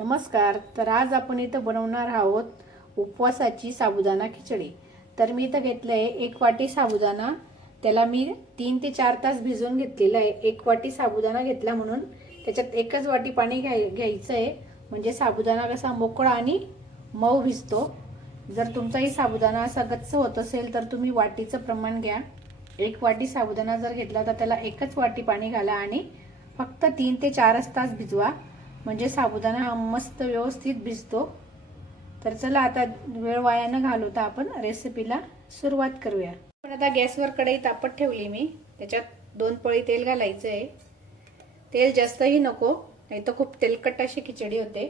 नमस्कार तर आज आपण इथं बनवणार आहोत उपवासाची साबुदाणा खिचडी. तर मी इथं घेतलं आहे एक वाटी साबुदाणा. त्याला मी तीन ते चार तास भिजवून घेतलेलं आहे. एक वाटी साबुदाणा घेतला म्हणून त्याच्यात एकच वाटी पाणी घ्याय घ्यायचं आहे. म्हणजे साबुदाणा कसा मोकळा आणि मऊ भिजतो. जर तुमचाही साबुदाणा असा गच्च होत असेल तर तुम्ही वाटीचं प्रमाण घ्या. एक वाटी साबुदाणा जर घेतला तर त्याला एकच वाटी पाणी घाला आणि फक्त तीन ते चारच तास भिजवा. म्हणजे साबुदाणा हा मस्त व्यवस्थित भिजतो. तर चला आता वेळ वाया न घालवता आपण रेसिपीला सुरुवात करूया. पण आता गॅसवर कढई तापत ठेवली मी. त्याच्यात दोन पळी तेल घालायचं आहे तेल जास्तही नको नाही तर खूप तेलकट अशी खिचडी होते.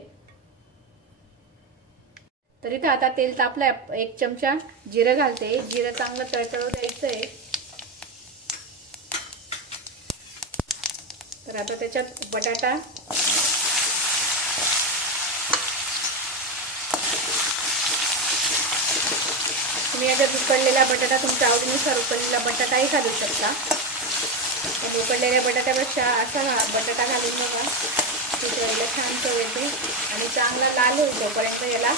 तरी तर आता तेल तापलंय. एक चमचा जिरं घालते. जिरं चांगलं तळतळू द्यायचं आहे तर आता त्याच्यात बटाटा तुम्ही याच्यात उकडलेला बटाटा तुमच्या आवडीनुसार उकडलेला बटाटाही घालू शकता. पण उकडलेल्या बटाट्यापेक्षा असा बटाटा घालून बघा. तिथे छान चव येते आणि चांगला लाल होईल तोपर्यंत याला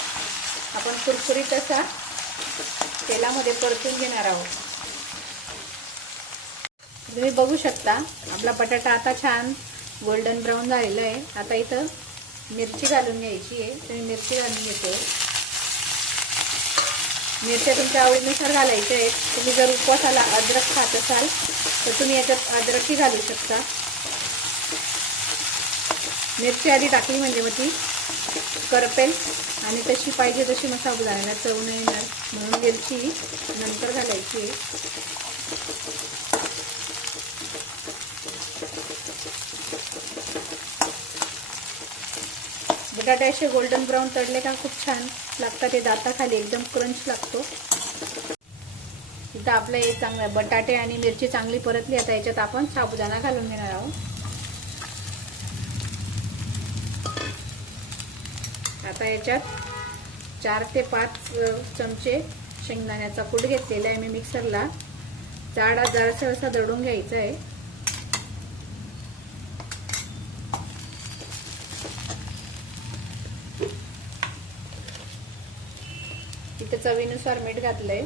आपण कुरकुरीत असा तेलामध्ये परतून घेणार आहोत. तुम्ही बघू शकता आपला बटाटा आता छान गोल्डन ब्राऊन झालेला आहे. आता इथं मिरची घालून घ्यायची आहे. तुम्ही मिरची घालून घेतो मिरच्या तुमच्या आवडीनुसार घालायच्या आहेत. तुम्ही जर उपवासाला अद्रक खात असाल तर तुम्ही याच्यात अद्रकही घालू शकता. मिरची आधी टाकली म्हणजे मग ती करपेल. आणि तशी पाहिजे तशी मग साबुदाण्याला चव नाही येणार. म्हणून मिरची नंतर घालायची बटाटे असे गोल्डन ब्राऊन तळले का? खूप छान. लागतात ते दाताखाली एकदम क्रंच लागतो. इथं आपलं हे चांगलं बटाटे आणि मिरची चांगली परतली आता याच्यात आपण साबुदाणा घालून घेणार आहोत. आता याच्यात चार ते पाच चमचे शेंगदाण्याचा कूट घेतलेला आहे मी मिक्सरला. जाडा जाडसर असा दळून घ्यायचा आहे. इथे चवीनुसार मीठ घातलंय.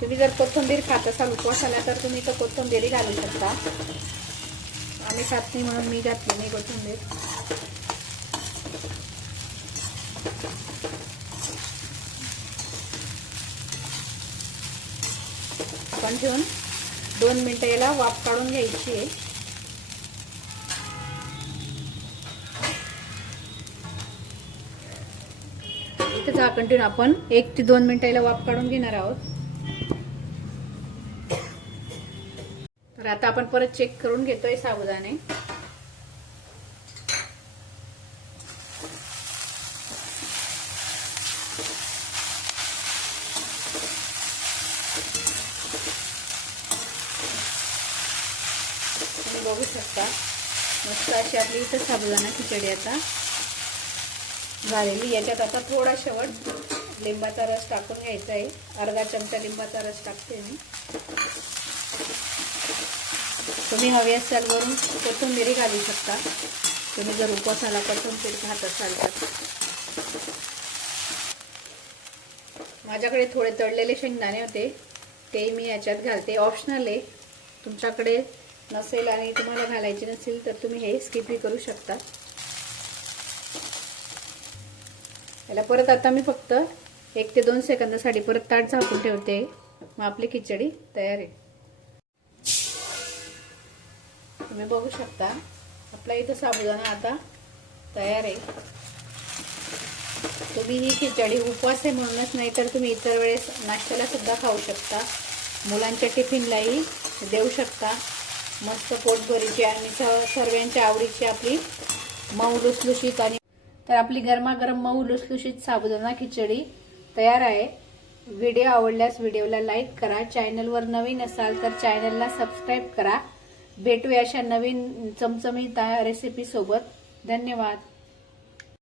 तुम्ही जर कोथिंबीर खात असाल उपवासाला तर तुम्ही तर कोथिंबीरही घालू शकता. आम्ही खात नाही म्हणून मी घातली नाही कोथिंबीर. आपण ठेवून दोन मिनटं याला वाफ काढून घ्यायची आहे. त्याचा कंटिन्यू आपण एक ते दोन मिनिटाला वाफ काढून घेणार आहोत. तर आता आपण परत चेक करून घेतोय साबुदाणे. तुम्ही बघू शकता मस्त अशी आपली इथं साबुदाणा खिचडी आता. झालेली. याच्यात आता थोडा शेवट लिंबाचा रस टाकून घ्यायचा आहे. अर्धा चमचा लिंबाचा रस टाकते मी. तुम्ही हवी असाल वरून कोथिंबीरही घालू शकता. तुम्ही जर उपवासाला कोथिंबीर खात असाल तर. माझ्याकडे थोडे तळलेले शेंगदाणे होते. ते मी याच्यात घालते. ऑप्शनल आहे. तुमच्याकडे नसेल आणि तुम्हाला घालायचे नसेल तर तुम्ही हे स्किपही करू शकता. याला परत आता मी फक्त एक ते दोन सेकंदासाठी परत ताट झाकून ठेवते. मग आपली खिचडी तयार आहे. तुम्ही बघू शकता आपला इथं साबुदाणा आता तयार आहे. तुम्ही ही खिचडी उपवास आहे म्हणूनच नाही तर तुम्ही इतर वेळेस नाश्त्याला सुद्धा खाऊ शकता. मुलांच्या टिफिनलाही देऊ शकता. मस्त पोटभरीची आणि सर्वांच्या आवडीची आपली मऊ लुसलुशीत आणि तर आपली गरमागरम मऊ लुसलुशीत साबुदाणा खिचडी तयार आहे. व्हिडिओ आवडल्यास व्हिडिओला लाईक करा. चॅनलवर नवीन असाल तर चॅनलला सबस्क्राईब करा. भेटूया अशा नवीन चमचमीत रेसिपीसोबत धन्यवाद.